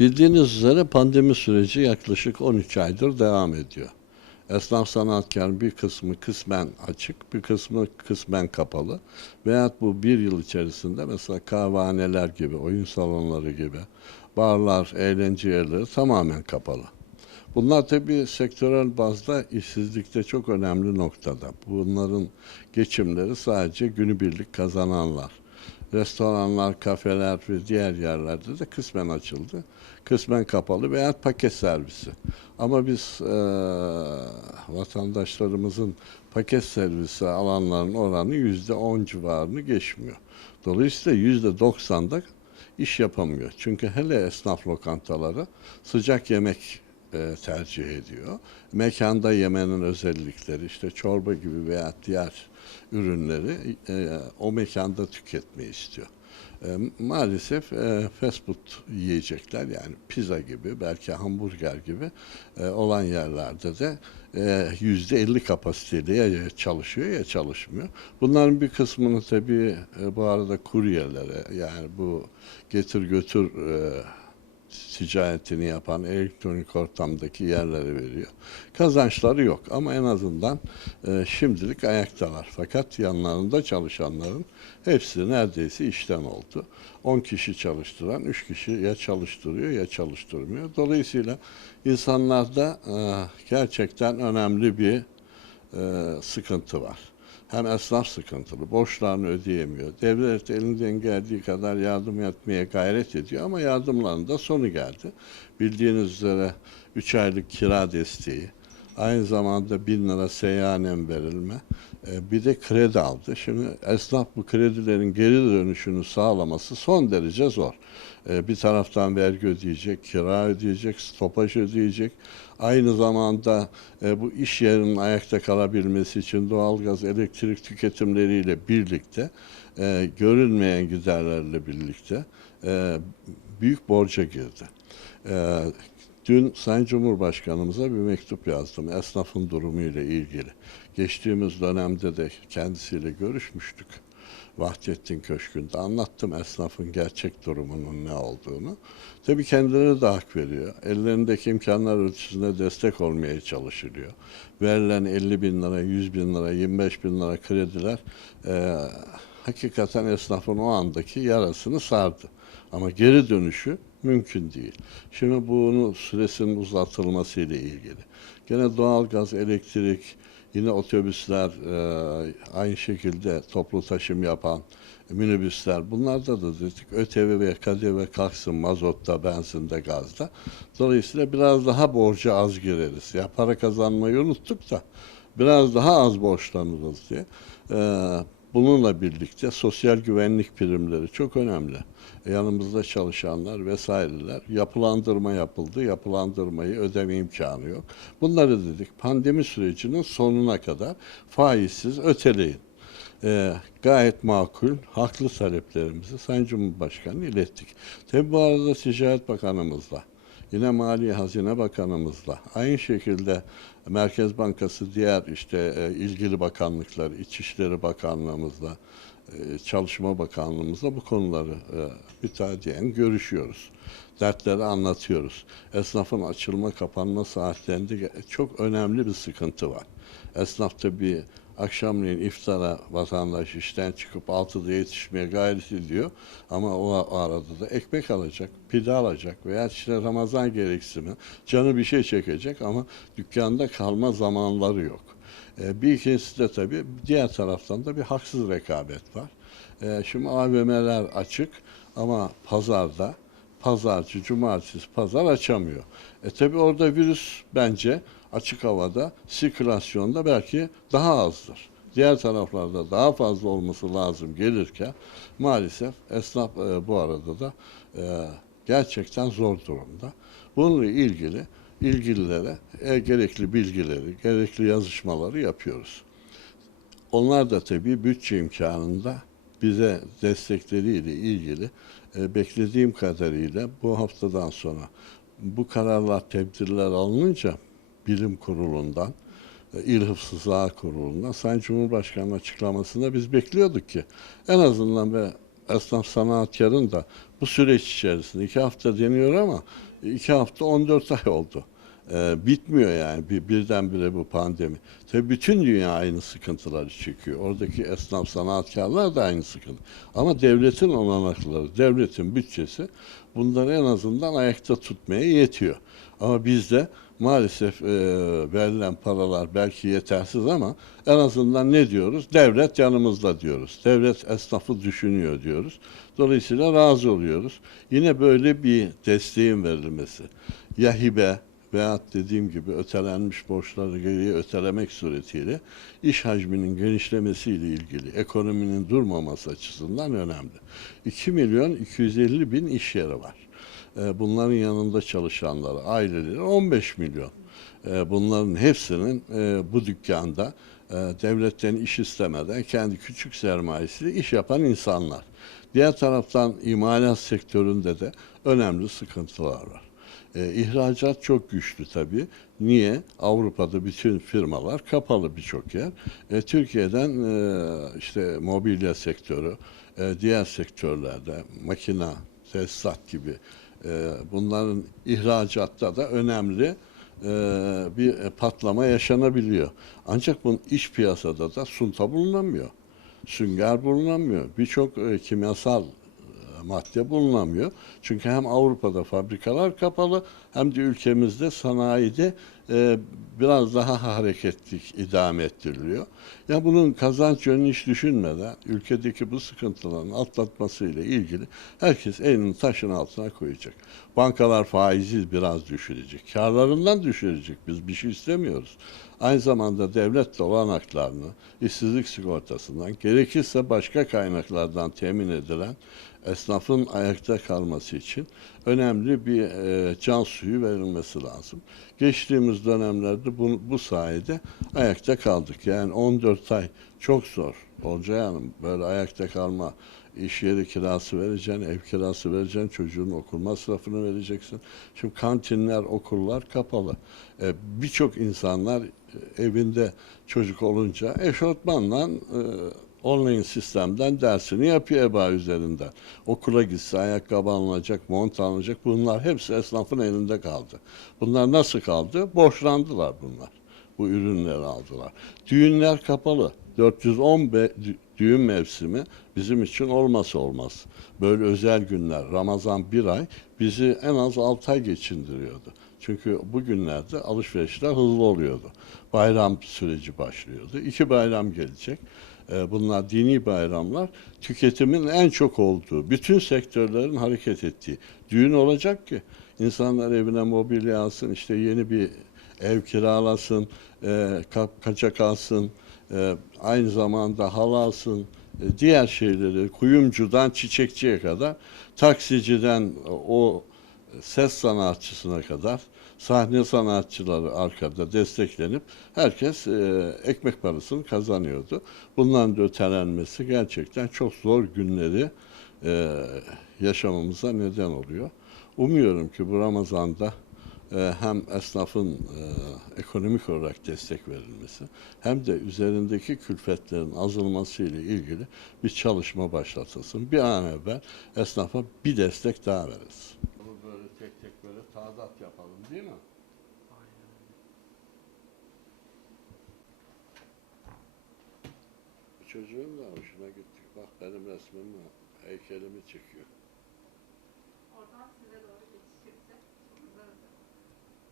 Bildiğiniz üzere pandemi süreci yaklaşık 13 aydır devam ediyor. Esnaf sanatkar bir kısmı kısmen açık, bir kısmı kısmen kapalı. Veyahut bu bir yıl içerisinde mesela kahvehaneler gibi, oyun salonları gibi, barlar, eğlence yerleri tamamen kapalı. Bunlar tabii sektörel bazda işsizlikte çok önemli noktada. Bunların geçimleri sadece günübirlik kazananlar. Restoranlar, kafeler ve diğer yerlerde de kısmen açıldı. Kısmen kapalı veya paket servisi. Ama biz eee, vatandaşlarımızın paket servisi alanların oranı yüzde on civarını geçmiyor. Dolayısıyla yüzde doksanda iş yapamıyor. Çünkü hele esnaf lokantaları sıcak yemek e, tercih ediyor. Mekanda yemenin özellikleri işte çorba gibi veya diğer ürünleri e, o mekanda tüketmeyi istiyor. E, maalesef e, fast food yiyecekler yani pizza gibi belki hamburger gibi e, olan yerlerde de e, yüzde 50 kapasiteyle ya çalışıyor ya çalışmıyor. Bunların bir kısmını tabii e, bu arada kuryelere yani bu getir götür e, ticaretini yapan elektronik ortamdaki yerlere veriyor. Kazançları yok ama en azından e, şimdilik ayaktalar. Fakat yanlarında çalışanların hepsi neredeyse işten oldu. 10 kişi çalıştıran 3 kişi ya çalıştırıyor ya çalıştırmıyor. Dolayısıyla insanlarda e, gerçekten önemli bir e, sıkıntı var. Hem esnaf sıkıntılı, borçlarını ödeyemiyor. Devlet elinden geldiği kadar yardım etmeye gayret ediyor ama yardımların da sonu geldi. Bildiğiniz üzere 3 aylık kira desteği, aynı zamanda 1000 lira seyyanen verilme, e, bir de kredi aldı. Şimdi esnaf bu kredilerin geri dönüşünü sağlaması son derece zor. E, Bir taraftan vergi ödeyecek, kira ödeyecek, stopaj ödeyecek. Aynı zamanda e, bu iş yerinin ayakta kalabilmesi için doğalgaz, elektrik tüketimleriyle birlikte, e, görülmeyen giderlerle birlikte büyük borca girdi. Dün Sayın Cumhurbaşkanımıza bir mektup yazdım esnafın durumu ile ilgili. Geçtiğimiz dönemde de kendisiyle görüşmüştük. Vahdettin Köşkü'nde anlattım esnafın gerçek durumunun ne olduğunu. Tabii kendileri de hak veriyor. Ellerindeki imkanlar ölçüsünde destek olmaya çalışılıyor. Verilen 50 bin lira, 100 bin lira, 25 bin lira krediler eee, hakikaten esnafın o andaki yarasını sardı. Ama geri dönüşü mümkün değil. Şimdi bunu süresinin uzatılması ile ilgili. Gene doğalgaz, elektrik, yine otobüsler, e, aynı şekilde toplu taşım yapan minibüsler bunlarda da dedik ÖTV ve KDV kalksın mazotta, benzinde, gazda. Dolayısıyla biraz daha borca az gireriz. Ya para kazanmayı unuttuk da biraz daha az borçlanırız diye. E, Bununla birlikte sosyal güvenlik primleri çok önemli. Yanımızda çalışanlar vesaireler yapılandırma yapıldı. Yapılandırmayı ödeme imkanı yok. Bunları dedik pandemi sürecinin sonuna kadar faizsiz öteleyin. Ee, gayet makul, haklı taleplerimizi Sayın Cumhurbaşkanı ilettik. Tabi bu arada Ticaret Bakanımızla, yine Maliye Hazine Bakanımızla, aynı şekilde Merkez Bankası diğer işte e, ilgili bakanlıklar, İçişleri Bakanlığımızla, e, Çalışma Bakanlığımızla bu konuları e, müteadiyen görüşüyoruz. Dertleri anlatıyoruz. Esnafın açılma kapanma saatlerinde çok önemli bir sıkıntı var. Esnaf tabii akşamleyin iftara vatandaş işten çıkıp 6'da yetişmeye gayret ediyor. Ama o arada da ekmek alacak, pide alacak veya işte Ramazan gereksimi canı bir şey çekecek ama dükkanda kalma zamanları yok. E, bir ikincisi de tabii diğer taraftan da bir haksız rekabet var. E, şimdi AVM'ler açık ama pazarda pazarcı, cumartesi, pazar açamıyor. E tabi orada virüs bence açık havada, sirkülasyonda belki daha azdır. Diğer taraflarda daha fazla olması lazım gelirken maalesef esnaf e, bu arada da e, gerçekten zor durumda. Bununla ilgili ilgililere e, gerekli bilgileri, gerekli yazışmaları yapıyoruz. Onlar da tabii bütçe imkanında bize destekleriyle ilgili e, beklediğim kadarıyla bu haftadan sonra bu kararlar, tedbirler alınınca bilim kurulundan, e, İl Hıfzı Kurulu'ndan Sayın Cumhurbaşkanı açıklamasında biz bekliyorduk ki en azından ve esnaf sanatkarın da Bu süreç içerisinde iki hafta deniyor ama iki hafta 14 ay oldu. Ee, bitmiyor yani bir, birdenbire bu pandemi. Tabii bütün dünya aynı sıkıntıları çekiyor. Oradaki esnaf sanatkarlar da aynı sıkıntı. Ama devletin olanakları, devletin bütçesi bunları en azından ayakta tutmaya yetiyor. Ama bizde maalesef e, verilen paralar belki yetersiz ama en azından ne diyoruz? Devlet yanımızda diyoruz. Devlet esnafı düşünüyor diyoruz. Dolayısıyla razı oluyoruz. Yine böyle bir desteğin verilmesi. Ya hibe veyahut dediğim gibi ötelenmiş borçları geriye ötelemek suretiyle iş hacminin genişlemesiyle ilgili ekonominin durmaması açısından önemli. 2 milyon 250 bin iş yeri var. Ee, Bunların yanında çalışanları, aileleri 15 milyon. Ee, Bunların hepsinin e, bu dükkanda e, devletten iş istemeden kendi küçük sermayesiyle iş yapan insanlar. Diğer taraftan imalat sektöründe de önemli sıkıntılar var. E, ihracat çok güçlü tabii. Niye? Avrupa'da bütün firmalar kapalı birçok yer. E, Türkiye'den e, işte mobilya sektörü, e, diğer sektörlerde makina, tesisat gibi e, bunların ihracatta da önemli e, bir patlama yaşanabiliyor. Ancak bunun iç piyasada da sunta bulunamıyor. Sünger bulunamıyor. Birçok e, kimyasal e, madde bulunamıyor. Çünkü hem Avrupa'da fabrikalar kapalı hem de ülkemizde sanayide e, biraz daha hareketlik idame ettiriliyor. Ya bunun kazanç yönünü hiç düşünmeden ülkedeki bu sıkıntıların atlatmasıyla ilgili herkes elini taşın altına koyacak. Bankalar faizi biraz düşürecek. Karlarından düşürecek. Biz bir şey istemiyoruz. Aynı zamanda devlet de olanaklarını işsizlik sigortasından gerekirse başka kaynaklardan temin edilen esnafın ayakta kalması için önemli bir e, can suyu verilmesi lazım. Geçtiğimiz dönemlerde bu, bu sayede ayakta kaldık. Yani 14 ay çok zor. Olcay Hanım böyle ayakta kalma iş yeri kirası vereceksin, ev kirası vereceksin, çocuğun okul masrafını vereceksin. Şimdi kantinler, okullar kapalı. E, Birçok insanlar e, evinde çocuk olunca eşortmanla e, online sistemden dersini yapıyor EBA üzerinden. Okula gitse ayakkabı alınacak, mont alınacak bunlar hepsi esnafın elinde kaldı. Bunlar nasıl kaldı? Borçlandılar bunlar. Bu ürünleri aldılar. Düğünler kapalı. 410 be- dü- düğün mevsimi bizim için olmasa olmaz. Böyle özel günler, Ramazan bir ay bizi en az 6 ay geçindiriyordu. Çünkü bu günlerde alışverişler hızlı oluyordu. Bayram süreci başlıyordu. İki bayram gelecek. Ee, Bunlar dini bayramlar. Tüketimin en çok olduğu, bütün sektörlerin hareket ettiği. Düğün olacak ki insanlar evine mobilya alsın, işte yeni bir ev kiralasın, e, kaçak alsın, e, aynı zamanda hal alsın, e, diğer şeyleri kuyumcudan çiçekçiye kadar, taksiciden o ses sanatçısına kadar sahne sanatçıları arkada desteklenip herkes e, ekmek parasını kazanıyordu. Bunların da ötelenmesi gerçekten çok zor günleri e, yaşamamıza neden oluyor. Umuyorum ki bu Ramazan'da e, hem esnafın e, ekonomik olarak destek verilmesi hem de üzerindeki külfetlerin azalması ile ilgili bir çalışma başlatılsın. Bir an evvel esnafa bir destek daha veririz. Taadat yapalım değil mi? Çocuğun da hoşuna gitti. Bak benim resmimi, heykelimi çekiyor.